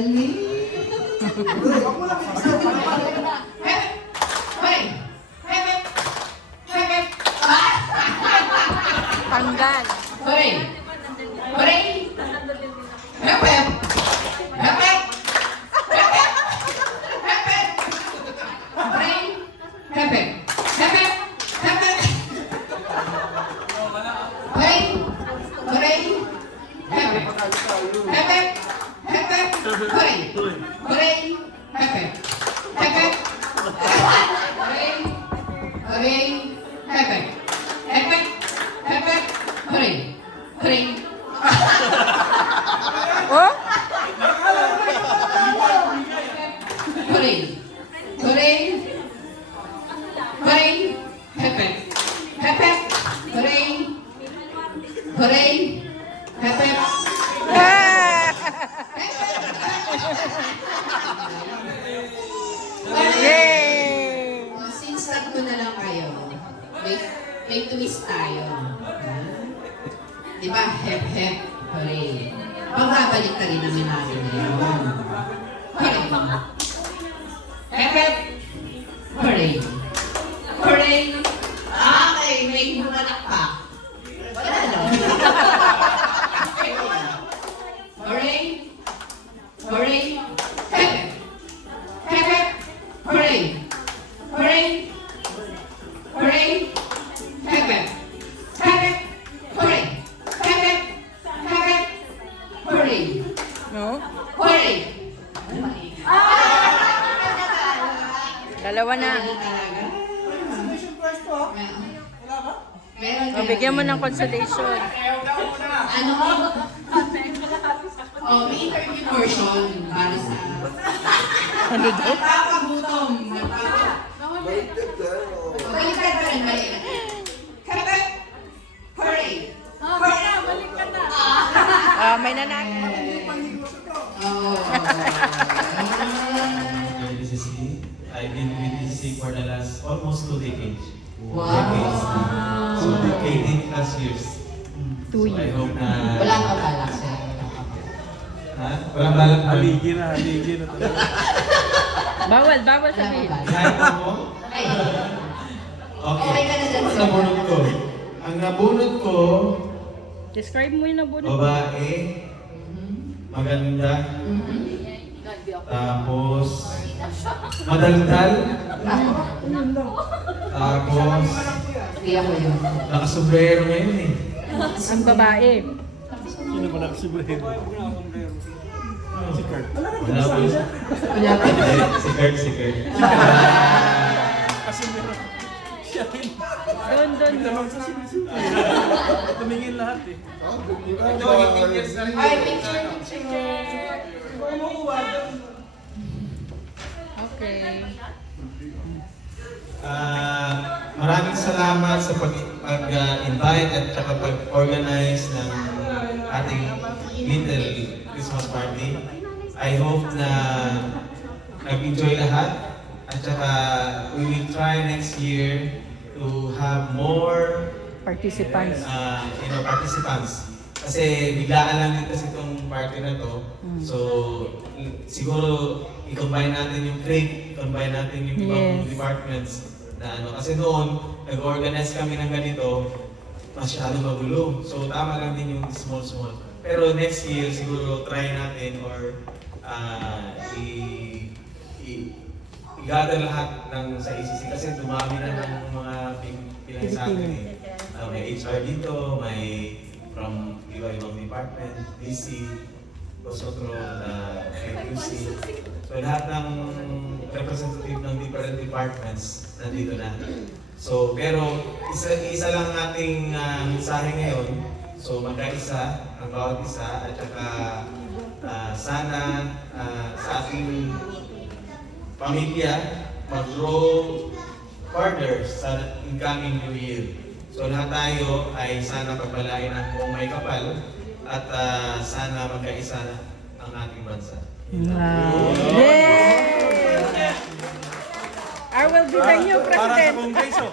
galing. Tanggal. Hooray! Hooray! Hep, hep! Hep, hep! Hep, hep! Hep, hep! Hooray! Hep, hep! Hep, hep! Hep, hep! Hooray! Hooray! Hep, hep! Hep, hep! Hep, hep! Hooray! Hooray! Hep, hep! Hep, hep! Hooray! Hooray! Hep, hep! Hep, hep! Hep, hep! Hooray! Hooray! Oh? Hooray! Hooray! Hooray! Hep, hep! Hep, hep! Hooray! Hooray! Hep, hep! Yay! Since tatlo na lang kayo, may twist tayo. Di ba? Hep, hep, hooray. Pagbabalik ka rin namin natin ngayon. Hooray! Hep, hep, hooray! Hooray! Okay, may bumalak pa. Wala lang. Hooray! Hooray! Hep, hep! Hep, hep! Hooray! Hooray! Hooray! Hep, hep! Hep, hep! Hooray! Hep, hep! Hep, hep! Hooray! No? Hooray! Dalawa na. Meron O, bigyan mo ng consolation. Ano? Oh, may interview portion para sa... Ano daw? Nagpapagutom. Baliktad pa rin, baliktad. Kapag! Hooray! Ah, may nanak. Oh. DCC. I've been with DCC for the last almost 2 decades. Wow. So 18 plus years. 2 So I years. hope na... Wala ka pala, sir. Ha? Walang balak ba? Haligi na talaga. Bawal Wala ka sabihin. pala. Kahit mo? Ay, Okay. Okay ka na dyan, Ang sir. nabunod ko. Ang nabunod ko, Describe mo yung nabunod. babae, maganda, tapos madaldal, tapos Hindi ako yun. nakasombrero ngayon eh. Ang babae. Sino ba nakasibrero? Si Kurt. Wala po yun. Wala pa. Si Kurt. Kasi meron. Siya rin. Doon. Naman sa sinusunod. Tumingin lahat eh. Ay, picture. Okay. Maraming salamat sa pag-invite at saka pag-organize ng ating little Christmas party. I hope na nag-enjoy lahat at saka we will try next year to have more Participants. participants. Kasi biglaan lang din kasi itong party na to. So, siguro i-combine natin yung clique, i-combine natin yung ibang Yes. departments na ano. Kasi noon, nag-organize kami ng ganito, masyado magulo. So, tama lang din yung small. Pero next year, siguro try natin or i-gather lahat ng sa ECC kasi dumami na ng mga pilang sa atin eh. May HR dito, may from iba-ibang department, DC, Cosotro, QC. So lahat ng representative ng different departments nandito na. So pero isa lang ating mensahe ngayon. So magkaisa ang bawat isa at saka sana sa ating pamilya mag-grow further sa incoming new year. So lahat tayo ay sana pagbalain ng buong may kapal at sana magkaisa ang ating bansa. Wow. Yay! I will be the new Para sa president. Kongreso.